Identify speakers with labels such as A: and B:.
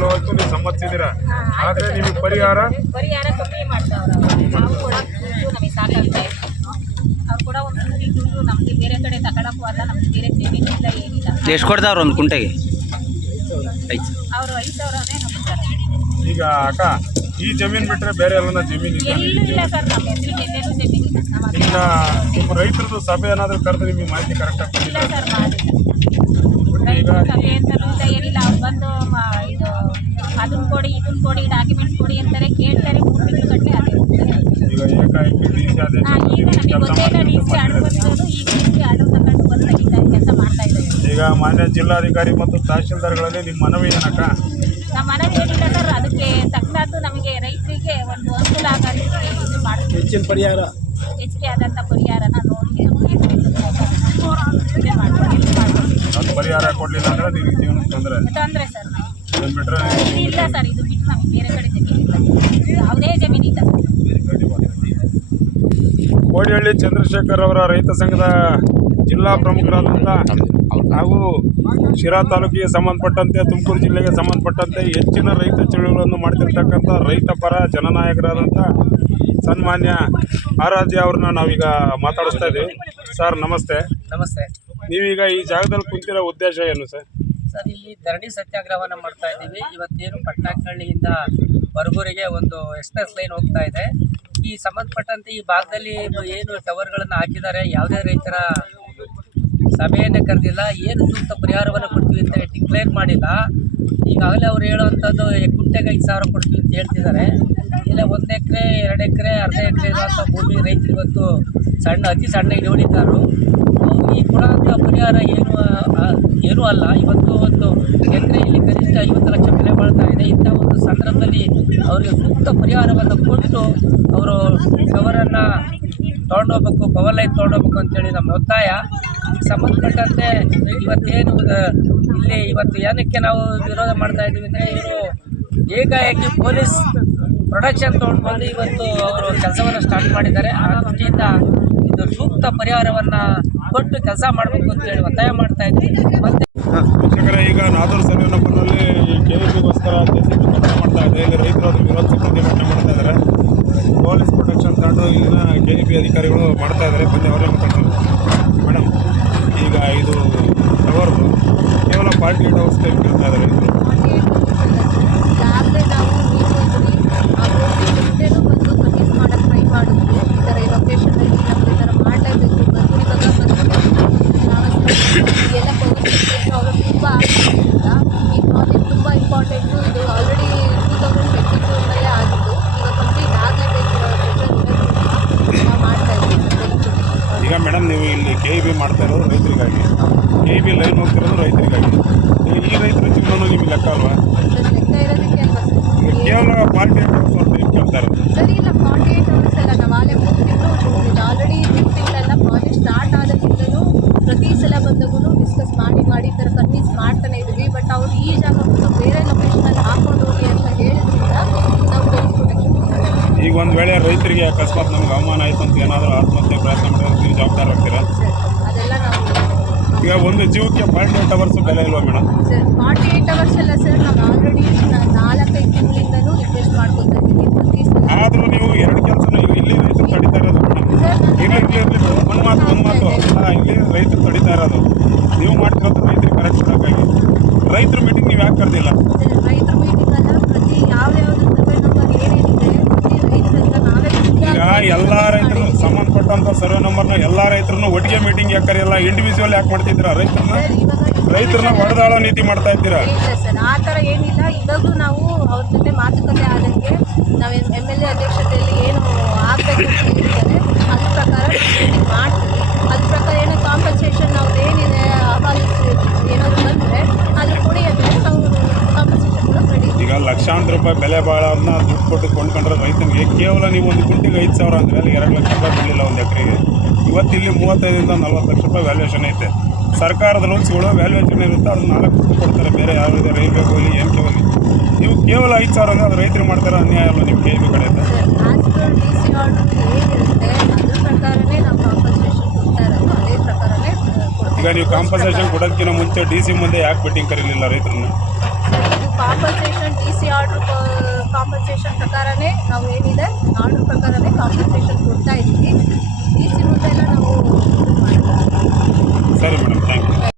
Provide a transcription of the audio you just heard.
A: ಹೋಗಕ್ಕೆ ನೀವು ಸಮ್ಮತಿಸಿದ್ದೀರಾ? ಆದ್ರೆ ನಿಮಗೆ ಪರಿಹಾರ?
B: ಪರಿಹಾರ ಕಮ್ಮಿ ಮಾಡ್ತಾವ್ರ ನಾವು ಕೂಡ ದುಡ್ಡು ನಮಗೆ ಸಾಕಾಗ್ತಾ ಅವ್ರು ಕೂಡ ಒಂದು ದುಡ್ಡು ದುಡ್ಡು ನಮಗೆ ಬೇರೆ ಕಡೆ ತಗೊಳಕ್ಕೂ ಅಲ್ಲ ನಮ್ಗೆ ಬೇರೆ ಏನಿಲ್ಲ.
C: ಎಷ್ಟು ಕೊಡ್ತಾವ್ರ ಒಂದು ಕುಂಟೆಗೆ? ಐದು.
B: ಅವರು ಐದು ಸಾವಿರನೇ ನಂಬ್ತಾರೆ
A: ಈಗ ಅಕ್ಕ ಈ ಜಮೀನ್ ಬಿಟ್ರೆ ಬೇರೆ ಎಲ್ಲ ಜಮೀನ್ ಇಲ್ಲ?
B: ಎಲ್ಲೂ ಇಲ್ಲ ಸರ್ ನಮ್ಮ ಹೆಸರಿಗೆ ಎಲ್ಲೆಲ್ಲೂ ಜಮೀನಿಲ್ಲ ನಮ್ಮ ಹತ್ರ
A: ಇನ್ನ ನಿಮ್ಮ ರೈತರದ್ದು ಸಭೆ ಏನಾದರೂ ಕರೆದು ನಿಮಗೆ ಮಾಹಿತಿ ಕರೆಕ್ಟ್
B: ಇಲ್ಲ ಸರ್ ಮಾಡಿಲ್ಲ.
A: ಈಗ
B: ರೈತರ ಸಭೆ ಅಂತಲೂ ಇಲ್ಲ ಏನಿಲ್ಲ. ಅವ್ರು ಬಂದು ಮ- ಕೊಡಿ ಇದನ್ನ ಕೊಡಿ ಡಾಕ್ಯುಮೆಂಟ್ಸ್ ಕೊಡಿ ಅಂತಾರೆ ಕೇಳ್ತಾರೆ ಮೂರು ತಿಂಗಳು ಗಟ್ಟಲೆ ಅದೇ
A: ಈಗ
B: ಈಗ ನಮಗೆ ಗೊತ್ತೇ ಇಲ್ಲ ಡಿ ಸಿ ಆರ್ಡರ್ ಬಂದಿರೋದು ಈಗ ಡಿ ಸಿ ಆರ್ಡರ್ ತಗೊಂಡು ಬಂದು ತೆಗಿತಾ ಕೆಲಸ ಮಾಡ್ತಾ ಇದ್ದಾರೆ.
A: ಈಗ ಮಾನ್ಯ ಜಿಲ್ಲಾಧಿಕಾರಿ ಮತ್ತು ತಹಶೀಲ್ದಾರ್ಗಳಲ್ಲಿ ನಿಮ್ಮ ಮನವಿ ಏನಕ್ಕ?
B: ನಮ್ಮ ಮನವಿ ಏನಿಲ್ಲ ಸರ್ ಅದಕ್ಕೆ ತಕ್ಕನಾದ್ದು ನಮಗೆ ರೈತರಿಗೆ ಒಂದು ಅನುಕೂಲ ಆಗಿ ಇದು ಮಾಡ್ತೀವಿ.
D: ಹೆಚ್ಚಿನ ಪರಿಹಾರ.
B: ಹೆಚ್ಚಿಗೆ ಆದಂಥ ಪರಿಹಾರನ ನೋಡಿ
A: ಪರಿಹಾರ ಕೊಡಲಿಲ್ಲ ಅಂದ್ರೆ ನಿಮಗೆ ಜೀವನ ತೊಂದರೆ.
B: ತೊಂದರೆ ಸರ್ ನಾವು. ಇಲ್ಲ ಸರ್ ಇದು ಬಿಟ್ಟು ನಮಗೆ ಬೇರೆ ಕಡೆ ಜಮೀನಿಲ್ಲ. ಯಾವುದೇ ಜಮೀನಿಲ್ಲ
A: ಕೋಡಿಹಳ್ಳಿ ಚಂದ್ರಶೇಖರ್ ಅವರ ರೈತ ಸಂಘದ ಜಿಲ್ಲಾ ಪ್ರಮುಖರಾದಂಥ ಹಾಗೂ ಶಿರಾ ತಾಲೂಕಿಗೆ ಸಂಬಂಧಪಟ್ಟಂತೆ ತುಮಕೂರು ಜಿಲ್ಲೆಗೆ ಸಂಬಂಧಪಟ್ಟಂತೆ ಹೆಚ್ಚಿನ ರೈತ ಚಳುವಳಿಗಳನ್ನು ಮಾಡ್ತಿರ್ತಕ್ಕಂಥ ರೈತ ಪರ ಜನನಾಯಕರಾದಂಥ ಸನ್ಮಾನ್ಯ ಆರಾಧ್ಯ ಅವ್ರನ್ನ ನಾವೀಗ ಮಾತಾಡಿಸ್ತಾ ಇದ್ದೀವಿ ಸರ್ ನಮಸ್ತೆ.
D: ನಮಸ್ತೆ.
A: ನೀವೀಗ ಈ ಜಾಗದಲ್ಲಿ ಕುಂತಿರೋ ಉದ್ದೇಶ ಏನು ಸರ್?
D: ಸರ್, ಇಲ್ಲಿ ಧರಣಿ ಸತ್ಯಾಗ್ರಹವನ್ನು ಮಾಡ್ತಾ ಇದ್ದೀವಿ. ಇವತ್ತೇನು ಪಟ್ನಾಕಳ್ಳಿಯಿಂದ ಬರಗೂರಿಗೆ ಒಂದು ಎಕ್ಸ್ಪ್ರೆಸ್ ಲೈನ್ ಹೋಗ್ತಾ ಇದೆ. ಈ ಸಂಬಂಧಪಟ್ಟಂತೆ ಈ ಭಾಗದಲ್ಲಿ ಏನು ಟವರ್ಗಳನ್ನು ಹಾಕಿದ್ದಾರೆ, ಯಾವುದೇ ರೈತರ ಸಭೆಯನ್ನೇ ಕರೆದಿಲ್ಲ, ಏನು ಸೂಕ್ತ ಪರಿಹಾರವನ್ನು ಕೊಡ್ತೀವಿ ಅಂತ ಡಿಕ್ಲೇರ್ ಮಾಡಿಲ್ಲ. ಈಗಾಗಲೇ ಅವ್ರು ಹೇಳುವಂಥದ್ದು ಕುಂಟೆಗೆ ಐದು ಸಾವಿರ ಕೊಡ್ತೀವಿ ಅಂತ ಹೇಳ್ತಿದ್ದಾರೆ. ಇಲ್ಲ ಒಂದು ಎಕರೆ, ಎರಡು ಎಕರೆ, ಅರ್ಧ ಎಕರೆ ಇರುವಂಥ ಭೂಮಿ ರೈತರು ಇವತ್ತು ಸಣ್ಣ, ಅತಿ ಸಣ್ಣ ಇಳುವಳಿದಾರರು ಈ ಕೊಡುವಂಥ ಪರಿಹಾರ ಏನು ಏನೂ ಅಲ್ಲ, ಇವತ್ತು ಒಂದು ಎಕರೆಯಲ್ಲಿ ಕನಿಷ್ಠ ಐವತ್ತು ಲಕ್ಷ ಬೆಲೆ ಬಾಳ್ತಾ ಇದೆ. ಇಂಥ ಒಂದು ಸಂದರ್ಭದಲ್ಲಿ ಅವರಿಗೆ ಸೂಕ್ತ ಪರಿಹಾರವನ್ನು ಕೊಟ್ಟು ಅವರು ಅವರನ್ನು ತೊಗೊಂಡೋಗ್ಬೇಕು ಪವರ್ ಲೈನ್ ತೊಗೊಂಡೋಗ್ಬೇಕು ಅಂತೇಳಿ ನಮ್ಮ ಒತ್ತಾಯ. ಸಂಬಂಧಪಟ್ಟಂತೆ ಇವತ್ತೇನು ಇಲ್ಲಿ ಇವತ್ತು ಏನಕ್ಕೆ ನಾವು ವಿರೋಧ ಮಾಡ್ತಾ ಇದ್ದೀವಿ ಅಂದರೆ ಇವರು ಏಕಾಏಕಿ ಪೊಲೀಸ್ ಪ್ರೊಡಕ್ಷನ್ ತೊಗೊಂಡು ಬಂದು ಇವತ್ತು ಅವರು ಕೆಲಸವನ್ನು ಸ್ಟಾರ್ಟ್ ಮಾಡಿದ್ದಾರೆ. ಆ ದೃಷ್ಟಿಯಿಂದ ಇದು ಸೂಕ್ತ ಪರಿಹಾರವನ್ನು ಕೊಟ್ಟು ಕೆಲಸ ಮಾಡಬೇಕು ಅಂತೇಳಿ ಒತ್ತಾಯ ಮಾಡ್ತಾ ಇದ್ವಿ. ಮತ್ತೆ
A: ವೀಕ್ಷಕರೇ, ಈಗ ನಾದೂರು ಸರ್ವೆ ನಂಬರ್ನಲ್ಲಿ ಕೆ ಎ ಬಿಗೋಸ್ಕರ ಜೆಸಿಬಿ ಕೆಲಸ ಮಾಡ್ತಾ ಇದೆ. ಇಲ್ಲಿ ರೈತರು ಅದ್ರ ವಿರೋಧ ಪ್ರತಿಭಟನೆ ಮಾಡ್ತಾ ಇದ್ದಾರೆ. ಪೊಲೀಸ್ ಪ್ರೊಟೆಕ್ಷನ್ ತಗೊಂಡು ಇಲ್ಲಿನ ಕೆ ಇ ಬಿ ಅಧಿಕಾರಿಗಳು ಮಾಡ್ತಾ ಇದ್ದಾರೆ. ಮತ್ತೆ ಅವರೇ ಮಾತಾಡ್ತಾರೆ ಮೇಡಮ್, ಈಗ ಇದು ಟವರ್ದು ಕೇವಲ ಪಾರ್ಟಿ ಟವರ್ಸ್ ಟೈಪ್ ಕೇಳ್ತಾ ಇದ್ದಾರೆ
E: ಯಾರೇ ನಾವು ನೀವು ಇದ್ರಿ ಅವರು ಮುಂದೆನೂ ಬಂದು ಕನ್ವಿನ್ಸ್ ಮಾಡೋಕ್ಕೆ ಟ್ರೈ ಮಾಡಿದ್ವಿ ಈ ಥರ ಈ ಲೊಕೇಶನಲ್ಲಿ ನಮ್ಗೆ ಈ ಥರ ಮಾಡಲೇಬೇಕು ಬಂದು ಇವಾಗ ಬಂದು ನಾವಷ್ಟೇ ಎಲ್ಲ ಪೊಲೀಸ್ ಅವರು ತುಂಬ ಆಗಿದ್ದರಿಂದ ಈ ಪ್ರಾಜೆಕ್ಟ್ ತುಂಬ ಇಂಪಾರ್ಟೆಂಟು ಇದು ಆಲ್ರೆಡಿ ಟೂ ತೌಸಂಡ್ ಟ್ವೆಂಟಿ ಟೂನಲ್ಲೇ ಆಗಿದ್ದು ಈಗ ಕಂಪ್ಲೀಟ್ ಆಗಲೇಬೇಕು ನಾವು ಮಾಡ್ತಾ ಇದ್ದೀವಿ
A: ಈಗ ಮೇಡಮ್ ಇಲ್ಲಿ ಬಿ ಮಾಡ್ತಾ ಇರೋದು ರೈತರಿಗಾಗಿ. ಎ ಬಿ ಲೈನ್ ಹೋಗ್ತಿರೋದು ರೈತರಿಗಾಗಿ. ಈ ರೈತರ ಜೀವನ ನಿಮಗೆ ಲೆಕ್ಕ ಅಲ್ವಾ? ಕೇವಲ ಪಾರ್ಟಿ ಟೈಪ್ ಕೇಳ್ತಾ ಇರೋದು?
E: ಪ್ರತಿ ಸಲ ಬಂದಾಗೂ ಡಿಸ್ಕಸ್ ಮಾಡಿ ಮಾಡಿ ತರ ಕನ್ವಿನ್ಸ್ ಮಾಡ್ತಾನೆ ಇದ್ದೀವಿ. ಬಟ್ ಅವ್ರು ಈ ಜಾಗ ಬಿಟ್ಟು ಬೇರೆ ಲೊಕೇಶನಲ್ಲಿ ಹಾಕೊಂಡು ಹೋಗಿ ಅಂತ ಹೇಳಿದ್ರಿಂದ ನಾವು ಪೊಲೀಸ್ ಪ್ರೊಟೆಕ್ಷನ್
A: ಈಗ ಒಂದು ವೇಳೆ ರೈತರಿಗೆ ಅಕಸ್ಮಾತ್ ನಮ್ಗೆ ಅವಮಾನ ಆಯಿತು ಅಂತ ಏನಾದರೂ ಆತ್ಮಹತ್ಯೆ ಪ್ರಯತ್ನ ಮಾಡಿದ್ರೆ ನೀವು ಜವಾಬ್ದಾರ ಆಗ್ತೀರಾ? ಈಗ ಒಂದು ಜೀವಕ್ಕೆ ಫಾರ್ಟಿ ಏಟ್ ಅವರ್ಸ್ ಬೆಲೆ ಇಲ್ವಾ madam
E: sir forty eight hours ಅಲ್ಲ ಸರ್ ನಾವು ಆಲ್ರೆಡಿ ನಾಲ್ಕೈದು ತಿಂಗಳಿಂದಲೂ ರಿಕ್ವೆಸ್ಟ್ ಮಾಡ್ಕೊತಾ ಇದ್ದೀವಿ ಪ್ರತಿ ಸಲ.
A: ಆದರೂ ನೀವು ಎರಡು ಕೆಲಸ ಇಲ್ಲಿ ರೈತರು ತಡಿತಾ ಇರೋದು ಮೇಡಮ್ ಇಲ್ಲಿ ಇಲ್ಲಿ ಇರ್ಲಿ ಒಂದು ಮಾತು ಒಂದು ಮಾತು. ಇಲ್ಲಿ ರೈತರು ತಡಿತಾ ಇರೋದು. ನೀವು ಮಾಡ್ತಿರೋದು ರೈತರಿಗೆ ಕರೆಕ್ಟ್ ಮಾಡೋಕ್ಕಾಗಿ ರೈತರ ಮೀಟಿಂಗ್ ನೀವು ಯಾಕೆ ಕರೆದಿಲ್ಲ?
E: ರೈತರ ಮೀಟಿಂಗ್ ಅಲ್ಲ ಪ್ರತಿ ಯಾವ ಯಾವ್ದು ಸರ್ವೆ ನಂಬರ್ ಏನೇನಿದೆ ಪ್ರತಿ ರೈತರ ಹತ್ರ ನಾವೇ
A: ಈಗ ಎಲ್ಲ ರೈತರು ಸಂಬಂಧಪಟ್ಟಂಥ ಸರ್ವೆ ನಂಬರ್ನ ಎಲ್ಲ ರೈತರನ್ನು ಒಟ್ಟಿಗೆ ಮೀಟಿಂಗ್ ಯಾಕೆ ಕರೆಯಲ್ಲ? ಇಂಡಿವಿಜುವಲ್ ಯಾಕೆ ಮಾಡ್ತಿದ್ದೀರಾ ರೈತರನ್ನ? ರೈತರನ್ನ ಹೊಡೆದಾಳೋ ನೀತಿ ಮಾಡ್ತಾ ಇದ್ದೀರಾ?
E: ಸರ್ ಆ ಥರ ಏನಿಲ್ಲ. ಇವಾಗಲೂ ನಾವು ಅವ್ರ ಜೊತೆ ಮಾತುಕತೆ ಆದಂಗೆ ನಾವು ಎಂ ಎಲ್ ಎ ಅಧ್ಯಕ್ಷತೆಯಲ್ಲಿ ಏನು ಆಗಬೇಕು ಅಂತ ಹೇಳಿದ್ದಾರೆ. ಅದ್ರ ಪ್ರಕಾರ ಮೀಟಿಂಗ್ ಮಾಡ್ತೀವಿ ಅದ್ರ ಪ್ರಕಾರ ಏನೋ ಕಾಂಪನ್ಸೇಷನ್ ಅವ್ರು ಏನಿದೆ ಅಹವಾಲು ಏನಾದರೂ ಬಂದರೆ ಅದ್ರ ಕೊಡಿ ಅಂದರೆ ನಾವು ಕಾಂಪನ್ಸೇಷನ್ ಕೂಡ ರೆಡಿ
A: ಈಗ ಲಕ್ಷಾಂತರ ರೂಪಾಯಿ ಬೆಲೆ ಬಾಳನ್ನ ದುಡ್ಡು ಕೊಟ್ಟು ಕೊಂಡ್ಕೊಂಡ್ರೆ ರೈತನಿಗೆ ಕೇವಲ ನೀವು ಒಂದು ಗುಂಟಿಗೆ ಐದು ಸಾವಿರ ಅಂದರೆ ಅಲ್ಲಿ ಎರಡು ಲಕ್ಷ ರೂಪಾಯಿ ಬಿಡಲಿಲ್ಲ ಒಂದು ಎಕರೆಗೆ. ಇವತ್ತು ಇಲ್ಲಿ ಮೂವತ್ತೈದರಿಂದ ನಲ್ವತ್ತು ಲಕ್ಷ ರೂಪಾಯಿ ವ್ಯಾಲ್ಯೂಷನ್ ಐತೆ. ಸರ್ಕಾರದ ರೂಲ್ಸ್ಗಳು ವ್ಯಾಲ್ಯೂಷನ್ ಇರುತ್ತೆ ಅದನ್ನ ನಾಲ್ಕು ಕೊಡ್ತಾರೆ. ಬೇರೆ ಯಾವುದೇ ರೈಲ್ವೆ ಹೋಗಲಿ ಏನು ಹೋಗಲಿ. ನೀವು ಕೇವಲ ಐದು ಸಾವಿರ ಅಂದರೆ ಅದು ರೈತರು ಮಾಡ್ತಾರೆ ಅನ್ಯಾಯ ಅಲ್ಲ ನಿಮ್ಮ ಕೇಳಿ ಕಡೆ ಕಡೆಯಿಂದ
E: ಅದೇ
A: ಈಗ ನೀವು ಕಾಂಪನ್ಸೇಷನ್ ಕೊಡೋದಕ್ಕಿಂತ ಮುಂಚೆ ಡಿ ಸಿ ಮುಂದೆ ಯಾಕೆ ಬಿಟ್ಟಿಂಗ್ ಕರೀಲಿಲ್ಲ ರೈತರನ್ನ?
E: ಸಿ ಆರ್ಡ್ರ್ ಕಾಂಪನ್ಸೇಷನ್ ಪ್ರಕಾರನೇ ನಾವು ಏನಿದೆ, ಆರ್ಡ್ರ್ ಪ್ರಕಾರನೇ ಕಾಂಪನ್ಸೇಷನ್ ಕೊಡ್ತಾ ಇದ್ದೀವಿ. ಈ ಸಿನಿಮಾದೆಲ್ಲ ನಾವು ಸರಿ ಮೇಡಮ್ ಥ್ಯಾಂಕ್ ಯು